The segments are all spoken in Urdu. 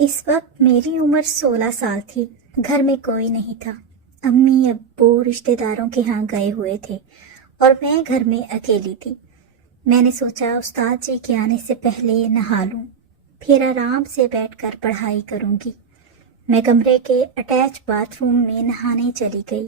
اس وقت میری عمر 16 سال تھی۔ گھر میں کوئی نہیں تھا۔ امی ابو رشتہ داروں کے ہاں گئے ہوئے تھے اور میں گھر میں اکیلی تھی۔ میں نے سوچا استاد جی کے آنے سے پہلے نہا لوں، پھر آرام سے بیٹھ کر پڑھائی کروں گی۔ میں کمرے کے اٹیچ باتھ روم میں نہانے چلی گئی۔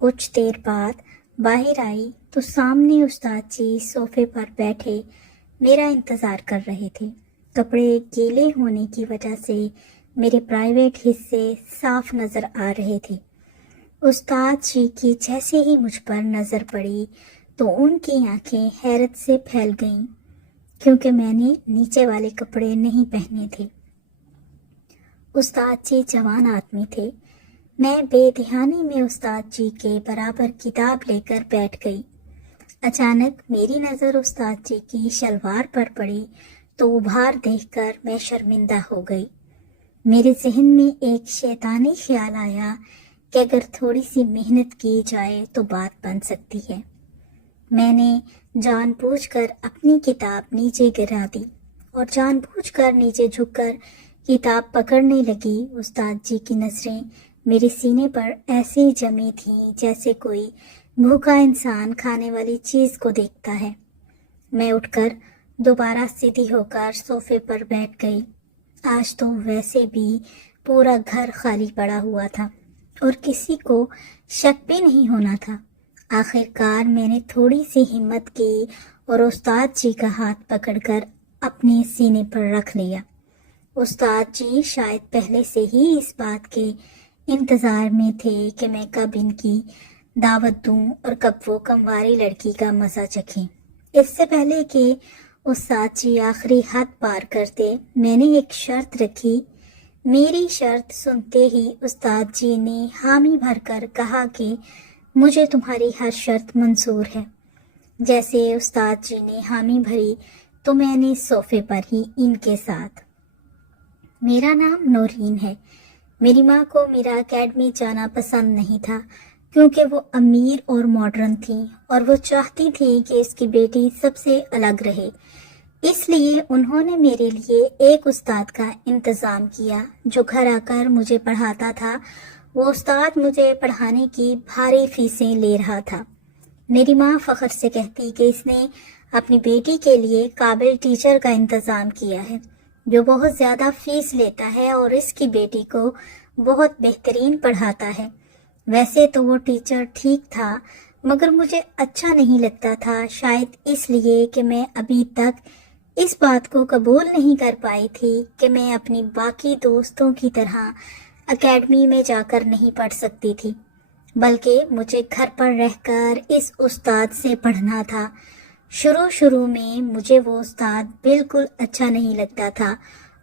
کچھ دیر بعد باہر آئی تو سامنے استاد جی صوفے پر بیٹھے میرا انتظار کر رہے تھے۔ کپڑے گیلے ہونے کی وجہ سے میرے پرائیویٹ حصے صاف نظر آ رہے تھے۔ استاد جی کی جیسے ہی مجھ پر نظر پڑی تو ان کی آنکھیں حیرت سے پھیل گئیں، کیونکہ میں نے نیچے والے کپڑے نہیں پہنے تھے۔ استاد جی جوان آدمی تھے۔ میں بے دھیانی میں استاد جی کے برابر کتاب لے کر بیٹھ گئی۔ اچانک میری نظر استاد جی کی شلوار پر پڑی تو ابھار دیکھ کر میں شرمندہ ہو گئی۔ میرے ذہن میں ایک شیطانی خیال آیا کہ اگر تھوڑی سی محنت کی جائے تو بات بن سکتی ہے۔ میں نے جان بوجھ کر اپنی کتاب نیچے گرا دی اور جان بوجھ کر نیچے جھک کر کتاب پکڑنے لگی۔ استاد جی کی نظریں میرے سینے پر ایسے جمی تھیں جیسے کوئی بھوکا انسان کھانے والی چیز کو دیکھتا ہے۔ میں اٹھ کر دوبارہ سیدھی ہو کر صوفے پر بیٹھ گئی۔ آج تو ویسے بھی پورا گھر خالی پڑا ہوا تھا اور کسی کو شک بھی نہیں ہونا تھا۔ آخر کار میں نے تھوڑی سی ہمت کی اور استاد جی کا ہاتھ پکڑ کر اپنے سینے پر رکھ لیا۔ استاد جی شاید پہلے سے ہی اس بات کے انتظار میں تھے کہ میں کب ان کی دعوت دوں اور کب وہ کمواری لڑکی کا مزہ چکھیں۔ اس سے پہلے کہ استاد جی آخری حد پار کرتے، میں نے ایک شرط رکھی۔ میری شرط سنتے ہی استاد جی نے حامی بھر کر کہا کہ مجھے تمہاری ہر شرط منظور ہے۔ جیسے استاد جی نے حامی بھری تو میں نے صوفے پر ہی ان کے ساتھ۔ میرا نام نورین ہے۔ میری ماں کو میرا اکیڈمی جانا پسند نہیں تھا، کیونکہ وہ امیر اور ماڈرن تھی اور وہ چاہتی تھی کہ اس کی بیٹی سب سے الگ رہے۔ اس لیے انہوں نے میرے لیے ایک استاد کا انتظام کیا جو گھر آ کر مجھے پڑھاتا تھا۔ وہ استاد مجھے پڑھانے کی بھاری فیسیں لے رہا تھا۔ میری ماں فخر سے کہتی کہ اس نے اپنی بیٹی کے لیے قابل ٹیچر کا انتظام کیا ہے جو بہت زیادہ فیس لیتا ہے اور اس کی بیٹی کو بہت بہترین پڑھاتا ہے۔ ویسے تو وہ ٹیچر ٹھیک تھا، مگر مجھے اچھا نہیں لگتا تھا، شاید اس لیے کہ میں ابھی تک اس بات کو قبول نہیں کر پائی تھی کہ میں اپنی باقی دوستوں کی طرح اکیڈمی میں جا کر نہیں پڑھ سکتی تھی، بلکہ مجھے گھر پر رہ کر اس استاد سے پڑھنا تھا۔ شروع میں مجھے وہ استاد بالکل اچھا نہیں لگتا تھا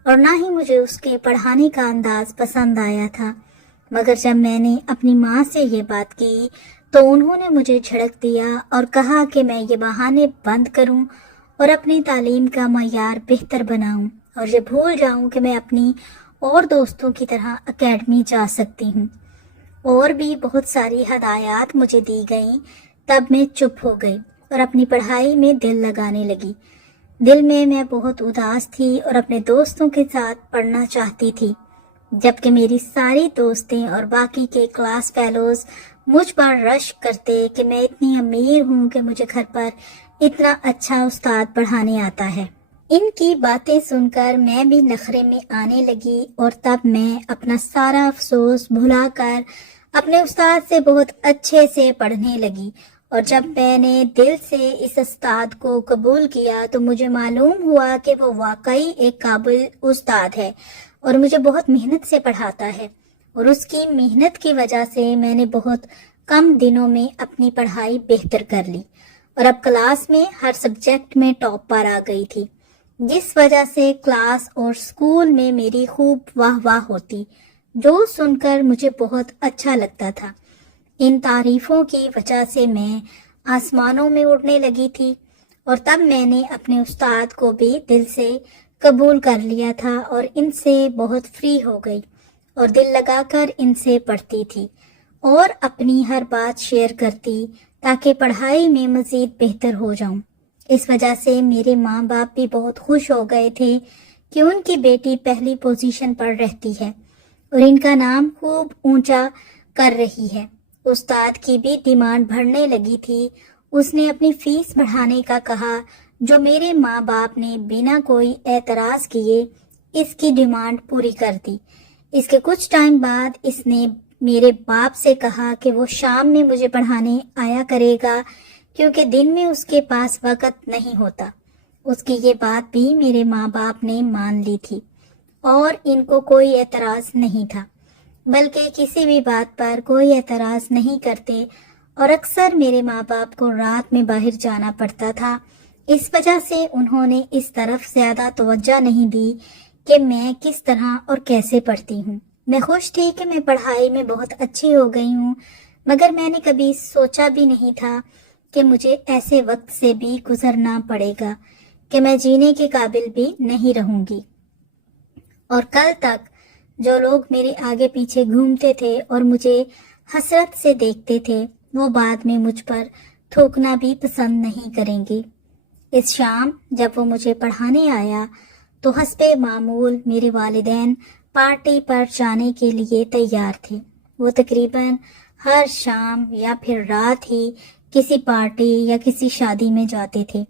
اور نہ ہی مجھے اس کے پڑھانے کا انداز پسند آیا تھا، مگر جب میں نے اپنی ماں سے یہ بات کی تو انہوں نے مجھے جھڑک دیا اور کہا کہ میں یہ بہانے بند کروں اور اپنی تعلیم کا معیار بہتر بناؤں اور یہ بھول جاؤں کہ میں اپنی اور دوستوں کی طرح اکیڈمی جا سکتی ہوں۔ اور بھی بہت ساری ہدایات مجھے دی گئیں۔ تب میں چپ ہو گئی اور اپنی پڑھائی میں دل لگانے لگی۔ دل میں بہت اداس تھی اور اپنے دوستوں کے ساتھ پڑھنا چاہتی تھی، جبکہ میری ساری دوستیں اور باقی کے کلاس فیلوز مجھ پر رشک کرتے کہ میں اتنی امیر ہوں کہ مجھے گھر پر اتنا اچھا استاد پڑھانے آتا ہے۔ ان کی باتیں سن کر میں بھی نخرے میں آنے لگی اور تب میں اپنا سارا افسوس بھلا کر اپنے استاد سے بہت اچھے سے پڑھنے لگی، اور جب میں نے دل سے اس استاد کو قبول کیا تو مجھے معلوم ہوا کہ وہ واقعی ایک قابل استاد ہے اور مجھے بہت محنت سے پڑھاتا ہے، اور اس کی محنت کی وجہ سے میں نے بہت کم دنوں میں اپنی پڑھائی بہتر کر لی اور اب کلاس میں ہر سبجیکٹ میں ٹاپ پر آ گئی تھی، جس وجہ سے کلاس اور اسکول میں میری خوب واہ واہ ہوتی، جو سن کر مجھے بہت اچھا لگتا تھا۔ ان تعریفوں کی وجہ سے میں آسمانوں میں اڑنے لگی تھی، اور تب میں نے اپنے استاد کو بھی دل سے قبول کر لیا تھا اور ان سے بہت فری ہو گئی اور دل لگا کر ان سے پڑھتی تھی اور اپنی ہر بات شیئر کرتی تاکہ پڑھائی میں مزید بہتر ہو جاؤں۔ اس وجہ سے میرے ماں باپ بھی بہت خوش ہو گئے تھے کہ ان کی بیٹی پہلی پوزیشن پر رہتی ہے اور ان کا نام خوب اونچا کر رہی ہے۔ استاد کی بھی ڈیمانڈ بڑھنے لگی تھی۔ اس نے اپنی فیس بڑھانے کا کہا، جو میرے ماں باپ نے بنا کوئی اعتراض کیے اس کی ڈیمانڈ پوری کر دی۔ اس کے کچھ ٹائم بعد اس نے میرے باپ سے کہا کہ وہ شام میں مجھے پڑھانے آیا کرے گا کیونکہ دن میں اس کے پاس وقت نہیں ہوتا۔ اس کی یہ بات بھی میرے ماں باپ نے مان لی تھی اور ان کو کوئی اعتراض نہیں تھا، بلکہ کسی بھی بات پر کوئی اعتراض نہیں کرتے، اور اکثر میرے ماں باپ کو رات میں باہر جانا پڑتا تھا۔ اس وجہ سے انہوں نے اس طرف زیادہ توجہ نہیں دی کہ میں کس طرح اور کیسے پڑھتی ہوں۔ میں خوش تھی کہ میں پڑھائی میں بہت اچھی ہو گئی ہوں، مگر میں نے کبھی سوچا بھی نہیں تھا کہ مجھے ایسے وقت سے بھی گزرنا پڑے گا کہ میں جینے کے قابل بھی نہیں رہوں گی۔ اور کل تک جو لوگ میرے آگے پیچھے گھومتے تھے اور مجھے حسرت سے دیکھتے تھے، وہ بعد میں مجھ پر تھوکنا بھی پسند نہیں کریں گے۔ اس شام جب وہ مجھے پڑھانے آیا تو حسب معمول میرے والدین پارٹی پر جانے کے لیے تیار تھے۔ وہ تقریباً ہر شام یا پھر رات ہی کسی پارٹی یا کسی شادی میں جاتے تھے،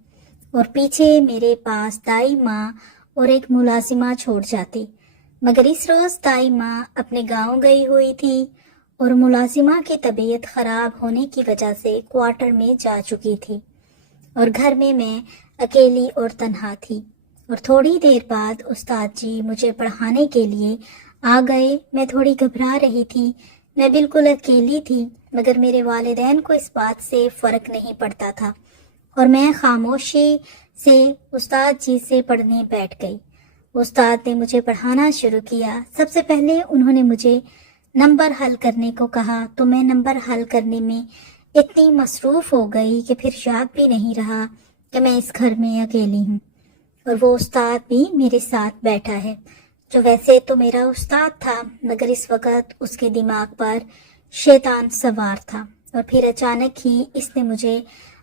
اور پیچھے میرے پاس دائی ماں اور ایک ملازمہ چھوڑ جاتے، مگر اس روز دائی ماں اپنے گاؤں گئی ہوئی تھی اور ملازمہ کی طبیعت خراب ہونے کی وجہ سے کوارٹر میں جا چکی تھی، اور گھر میں اکیلی اور تنہا تھی۔ اور تھوڑی دیر بعد استاد جی مجھے پڑھانے کے لیے آ گئے۔ میں تھوڑی گھبرا رہی تھی، میں بالکل اکیلی تھی، مگر میرے والدین کو اس بات سے فرق نہیں پڑتا تھا، اور میں خاموشی سے استاد جی سے پڑھنے بیٹھ گئی۔ استاد نے مجھے پڑھانا شروع کیا۔ سب سے پہلے انہوں نے مجھے نمبر حل کرنے کو کہا، تو میں نمبر حل کرنے میں اتنی مصروف ہو گئی کہ پھر یاد بھی نہیں رہا کہ میں اس گھر میں اکیلی ہوں، اور وہ استاد بھی میرے ساتھ بیٹھا ہے، جو ویسے تو میرا استاد تھا، مگر اس وقت اس کے دماغ پر شیطان سوار تھا۔ اور پھر اچانک ہی اس نے مجھے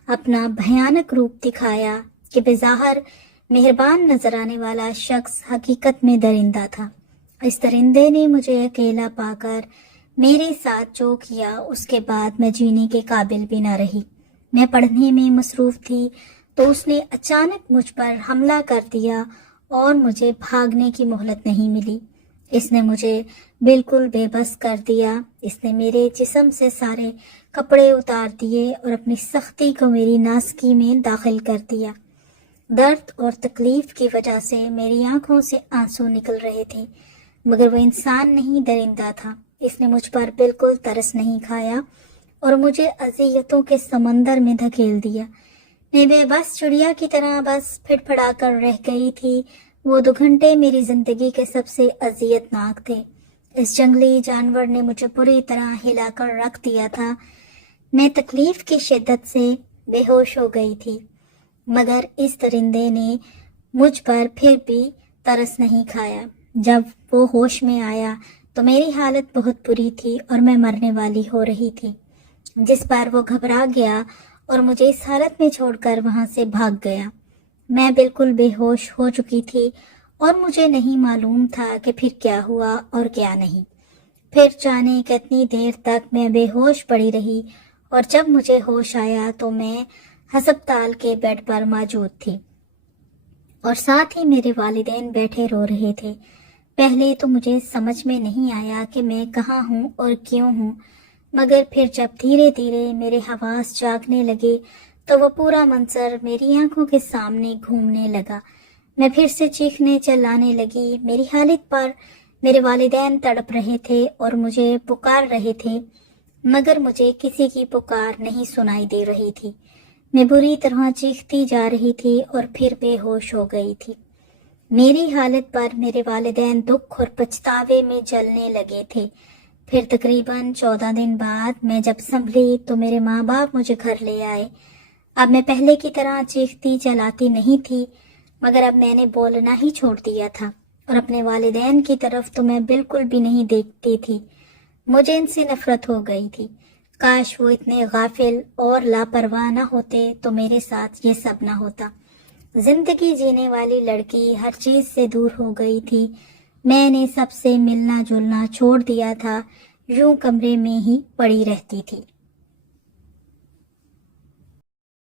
اپنا بھیانک روپ دکھایا کہ بظاہر مہربان نظر آنے والا شخص حقیقت میں درندہ تھا۔ اس درندے نے مجھے اکیلا پا کر میرے ساتھ جو کیا، اس کے بعد میں جینے کے قابل بھی نہ رہی۔ میں پڑھنے میں مصروف تھی تو اس نے اچانک مجھ پر حملہ کر دیا اور مجھے بھاگنے کی مہلت نہیں ملی۔ اس نے مجھے بالکل بے بس کر دیا۔ اس نے میرے جسم سے سارے کپڑے اتار دیے اور اپنی سختی کو میری ناسکی میں داخل کر دیا۔ درد اور تکلیف کی وجہ سے میری آنکھوں سے آنسو نکل رہے تھے، مگر وہ انسان نہیں، درندہ تھا۔ اس نے مجھ پر بالکل ترس نہیں کھایا اور مجھے اذیتوں کے سمندر میں دھکیل دیا۔ میں بے بس چڑیا کی طرح بس پھڑ پھڑا کر رہ گئی تھی۔ وہ 2 گھنٹے میری زندگی کے سب سے اذیت ناک تھے۔ اس جنگلی جانور نے مجھے پوری طرح ہلا کر رکھ دیا تھا۔ میں تکلیف کی شدت سے بے ہوش ہو گئی تھی، مگر اس درندے نے مجھ پر پھر بھی ترس نہیں کھایا۔ جب وہ ہوش میں آیا تو میری حالت بہت بری تھی اور میں مرنے والی ہو رہی تھی، جس پر وہ گھبرا گیا اور مجھے اس حالت میں چھوڑ کر وہاں سے بھاگ گیا۔ میں بالکل بے ہوش ہو چکی تھی اور مجھے نہیں معلوم تھا کہ پھر کیا ہوا اور کیا نہیں۔ پھر جانے کتنی دیر تک میں بے ہوش پڑی رہی، اور جب مجھے ہوش آیا تو میں ہسپتال کے بیڈ پر موجود تھی، اور ساتھ ہی میرے والدین بیٹھے رو رہے تھے۔ پہلے تو مجھے سمجھ میں نہیں آیا کہ میں کہاں ہوں اور کیوں ہوں، مگر پھر جب دھیرے دھیرے میرے حواس جاگنے لگے تو وہ پورا منظر میری آنکھوں کے سامنے گھومنے لگا۔ میں پھر سے چیخنے چلانے لگی۔ میری حالت پر میرے والدین تڑپ رہے تھے اور مجھے پکار رہے تھے، مگر مجھے کسی کی پکار نہیں سنائی دے رہی تھی۔ میں بری طرح چیختی جا رہی تھی اور پھر بے ہوش ہو گئی تھی۔ میری حالت پر میرے والدین دکھ اور پچھتاوے میں جلنے لگے تھے۔ پھر تقریباً 14 دن بعد میں جب سنبھلی تو میرے ماں باپ مجھے گھر لے آئے۔ اب میں پہلے کی طرح چیختی چلاتی نہیں تھی، مگر اب میں نے بولنا ہی چھوڑ دیا تھا، اور اپنے والدین کی طرف تو میں بالکل بھی نہیں دیکھتی تھی۔ مجھے ان سے نفرت ہو گئی تھی۔ کاش وہ اتنے غافل اور لاپرواہ نہ ہوتے تو میرے ساتھ یہ سب نہ ہوتا۔ زندگی جینے والی لڑکی ہر چیز سے دور ہو گئی تھی. میں نے سب سے ملنا جلنا چھوڑ دیا تھا، یوں کمرے میں ہی پڑی رہتی تھی.